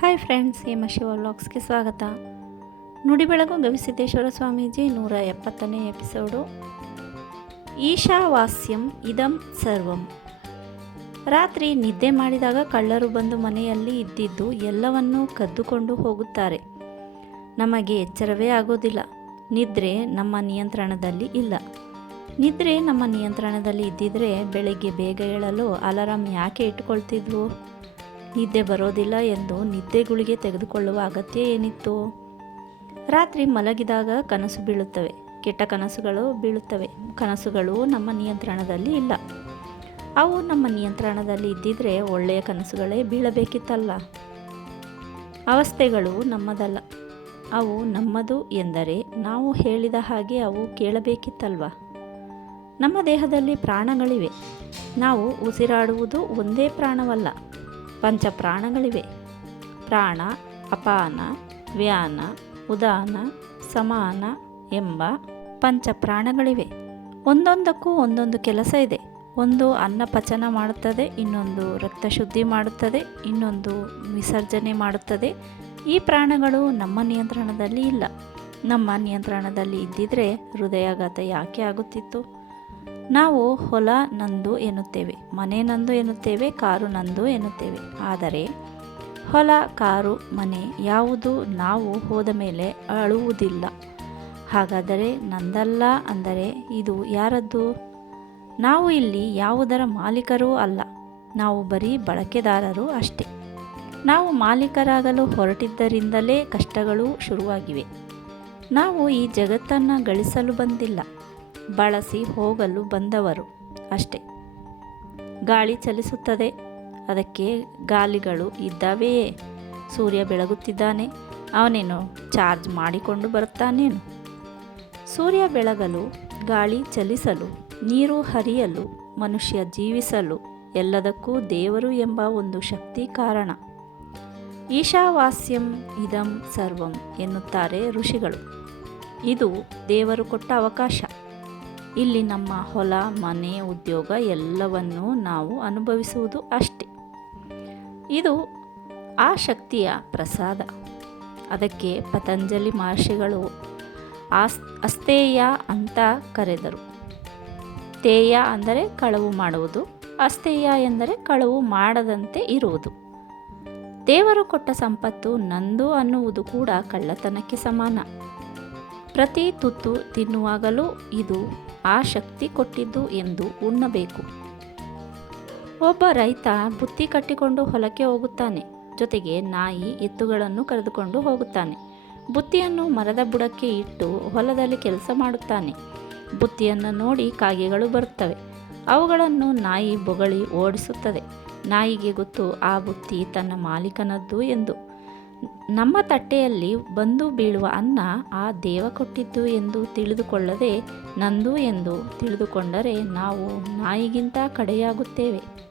Hi friends, Hema Shiva ವ್ಲಾಗ್ಸ್ಗೆ ಸ್ವಾಗತ. ನುಡಿ ಬೆಳಗು ಗವಿಸಿದ್ದೇಶ್ವರ ಸ್ವಾಮೀಜಿ ನೂರ ಎಪ್ಪತ್ತನೇ ಎಪಿಸೋಡು. ಈಶಾವಾಸ್ಯಂ ಇದಂ ಸರ್ವಂ. ರಾತ್ರಿ ನಿದ್ದೆ ಮಾಡಿದಾಗ ಕಳ್ಳರು ಬಂದು ಮನೆಯಲ್ಲಿ ಇದ್ದಿದ್ದು ಎಲ್ಲವನ್ನೂ ಕದ್ದುಕೊಂಡು ಹೋಗುತ್ತಾರೆ. ನಮಗೆ ಎಚ್ಚರವೇ ಆಗೋದಿಲ್ಲ. ನಿದ್ರೆ ನಮ್ಮ ನಿಯಂತ್ರಣದಲ್ಲಿ ಇಲ್ಲ. ನಿದ್ರೆ ನಮ್ಮ ನಿಯಂತ್ರಣದಲ್ಲಿ ಇದ್ದಿದ್ರೆ ಬೆಳಗ್ಗೆ ಬೇಗ ಹೇಳಲು ಅಲಾರಾಮ್ ಯಾಕೆ ಇಟ್ಕೊಳ್ತಿದ್ವು ನಿದ್ದೆ ಬರೋದಿಲ್ಲ ಎಂದು ನಿದ್ದೆ ಗುಳಿಗೆ ತೆಗೆದುಕೊಳ್ಳುವ ಅಗತ್ಯ ಏನಿತ್ತು? ರಾತ್ರಿ ಮಲಗಿದಾಗ ಕನಸು ಬೀಳುತ್ತವೆ. ಕೆಟ್ಟ ಕನಸುಗಳು ಬೀಳುತ್ತವೆ. ಕನಸುಗಳು ನಮ್ಮ ನಿಯಂತ್ರಣದಲ್ಲಿ ಇಲ್ಲ. ಅವು ನಮ್ಮ ನಿಯಂತ್ರಣದಲ್ಲಿ ಇದ್ದಿದ್ರೆ ಒಳ್ಳೆಯ ಕನಸುಗಳೇ ಬೀಳಬೇಕಿತ್ತಲ್ಲ. ಅವಸ್ಥೆಗಳು ನಮ್ಮದಲ್ಲ. ಅವು ನಮ್ಮದು ಎಂದರೆ ನಾವು ಹೇಳಿದ ಹಾಗೆ ಅವು ಕೇಳಬೇಕಿತ್ತಲ್ವ? ನಮ್ಮ ದೇಹದಲ್ಲಿ ಪ್ರಾಣಗಳಿವೆ. ನಾವು ಉಸಿರಾಡುವುದು ಒಂದೇ ಪ್ರಾಣವಲ್ಲ. ಪಂಚ ಪ್ರಾಣಗಳಿವೆ ಪ್ರಾಣ, ಅಪಾನ, ವ್ಯಾನ, ಉದಾನ, ಸಮಾನ ಎಂಬ ಪಂಚ ಪ್ರಾಣಗಳಿವೆ ಒಂದೊಂದಕ್ಕೂ ಒಂದೊಂದು ಕೆಲಸ ಇದೆ. ಒಂದು ಅನ್ನ ಪಚನ ಮಾಡುತ್ತದೆ, ಇನ್ನೊಂದು ರಕ್ತ ಶುದ್ಧಿ ಮಾಡುತ್ತದೆ, ಇನ್ನೊಂದು ವಿಸರ್ಜನೆ ಮಾಡುತ್ತದೆ. ಈ ಪ್ರಾಣಗಳು ನಮ್ಮ ನಿಯಂತ್ರಣದಲ್ಲಿ ಇಲ್ಲ. ನಮ್ಮ ನಿಯಂತ್ರಣದಲ್ಲಿ ಇದ್ದಿದ್ರೆ ಹೃದಯಾಘಾತ ಯಾಕೆ ಆಗುತ್ತಿತ್ತು? ನಾವು ಹೊಲ ನಂದು ಎನ್ನುತ್ತೇವೆ, ಮನೆ ನಂದು ಎನ್ನುತ್ತೇವೆ, ಕಾರು ನಂದು ಎನ್ನುತ್ತೇವೆ. ಆದರೆ ಹೊಲ, ಕಾರು, ಮನೆ ಯಾವುದು ನಾವು ಹೋದ ಮೇಲೆ ಅಳುವುದಿಲ್ಲ. ಹಾಗಾದರೆ ನಂದಲ್ಲ ಅಂದರೆ ಇದು ಯಾರದ್ದು? ನಾವು ಇಲ್ಲಿ ಯಾವುದರ ಮಾಲೀಕರೂ ಅಲ್ಲ, ನಾವು ಬರೀ ಬಳಕೆದಾರರು ಅಷ್ಟೇ. ನಾವು ಮಾಲೀಕರಾಗಲು ಹೊರಟಿದ್ದರಿಂದಲೇ ಕಷ್ಟಗಳು ಶುರುವಾಗಿವೆ. ನಾವು ಈ ಜಗತ್ತನ್ನು ಗಳಿಸಲು ಬಂದಿಲ್ಲ. ಬಳಸಿ ಹೋಗಲು ಬಂದವರು ಅಷ್ಟೇ. ಗಾಳಿ ಚಲಿಸುತ್ತದೆ. ಅದಕ್ಕೆ ಗಾಲಿಗಳು ಇದ್ದಾವೆಯೇ? ಸೂರ್ಯ ಬೆಳಗುತ್ತಿದ್ದಾನೆ. ಅವನೇನು ಚಾರ್ಜ್ ಮಾಡಿಕೊಂಡು ಬರುತ್ತಾನೇನು? ಸೂರ್ಯ ಬೆಳಗಲು, ಗಾಳಿ ಚಲಿಸಲು, ನೀರು ಹರಿಯಲು, ಮನುಷ್ಯ ಜೀವಿಸಲು ಎಲ್ಲದಕ್ಕೂ ದೇವರು ಎಂಬ ಒಂದು ಶಕ್ತಿ ಕಾರಣ. ಈಶಾವಾಸ್ಯಂ ಇದಂ ಸರ್ವಂ ಎನ್ನುತ್ತಾರೆ ಋಷಿಗಳು. ಇದು ದೇವರು ಕೊಟ್ಟ ಅವಕಾಶ. ಇಲ್ಲಿ ನಮ್ಮ ಹೊಲ, ಮನೆ, ಉದ್ಯೋಗ ಎಲ್ಲವನ್ನೂ ನಾವು ಅನುಭವಿಸುವುದು ಅಷ್ಟೆ. ಇದು ಆ ಶಕ್ತಿಯ ಪ್ರಸಾದ. ಅದಕ್ಕೆ ಪತಂಜಲಿ ಮಹರ್ಷಿಗಳು ಆಸ್ ಅಸ್ತೇಯ ಅಂತ ಕರೆದರು. ತೇಯ ಅಂದರೆ ಕಳವು ಮಾಡುವುದು ಅಸ್ತೇಯ ಎಂದರೆ ಕಳವು ಮಾಡದಂತೆ ಇರುವುದು. ದೇವರು ಕೊಟ್ಟ ಸಂಪತ್ತು ನಂದು ಅನ್ನುವುದು ಕೂಡ ಕಳ್ಳತನಕ್ಕೆ ಸಮಾನ. ಪ್ರತಿ ತುತ್ತು ತಿನ್ನುವಾಗಲೂ ಇದು ಆ ಶಕ್ತಿ ಕೊಟ್ಟಿದ್ದು ಎಂದು ಉಣ್ಣಬೇಕು. ಒಬ್ಬ ರೈತ ಬುತ್ತಿ ಕಟ್ಟಿಕೊಂಡು ಹೊಲಕ್ಕೆ ಹೋಗುತ್ತಾನೆ. ಜೊತೆಗೆ ನಾಯಿ ಎತ್ತುಗಳನ್ನು ಕರೆದುಕೊಂಡು ಹೋಗುತ್ತಾನೆ. ಬುತ್ತಿಯನ್ನು ಮರದ ಬುಡಕ್ಕೆ ಇಟ್ಟು ಹೊಲದಲ್ಲಿ ಕೆಲಸ ಮಾಡುತ್ತಾನೆ. ಬುತ್ತಿಯನ್ನು ನೋಡಿ ಕಾಗೆಗಳು ಬರುತ್ತವೆ. ಅವುಗಳನ್ನು ನಾಯಿ ಬೊಗಳಿ ಓಡಿಸುತ್ತದೆ. ನಾಯಿಗೆ ಗೊತ್ತು, ಆ ಬುತ್ತಿ ತನ್ನ ಮಾಲೀಕನದ್ದು ಎಂದು. ನಮ್ಮ ತಟ್ಟೆಯಲ್ಲಿ ಬಂದು ಬೀಳುವ ಅನ್ನ ಆ ದೇವ ಕೊಟ್ಟಿದ್ದು ಎಂದು ತಿಳಿದುಕೊಳ್ಳದೆ ನಂದು ಎಂದು ತಿಳಿದುಕೊಂಡರೆ ನಾವು ನಾಯಿಗಿಂತ ಕಡೆಯಾಗುತ್ತೇವೆ.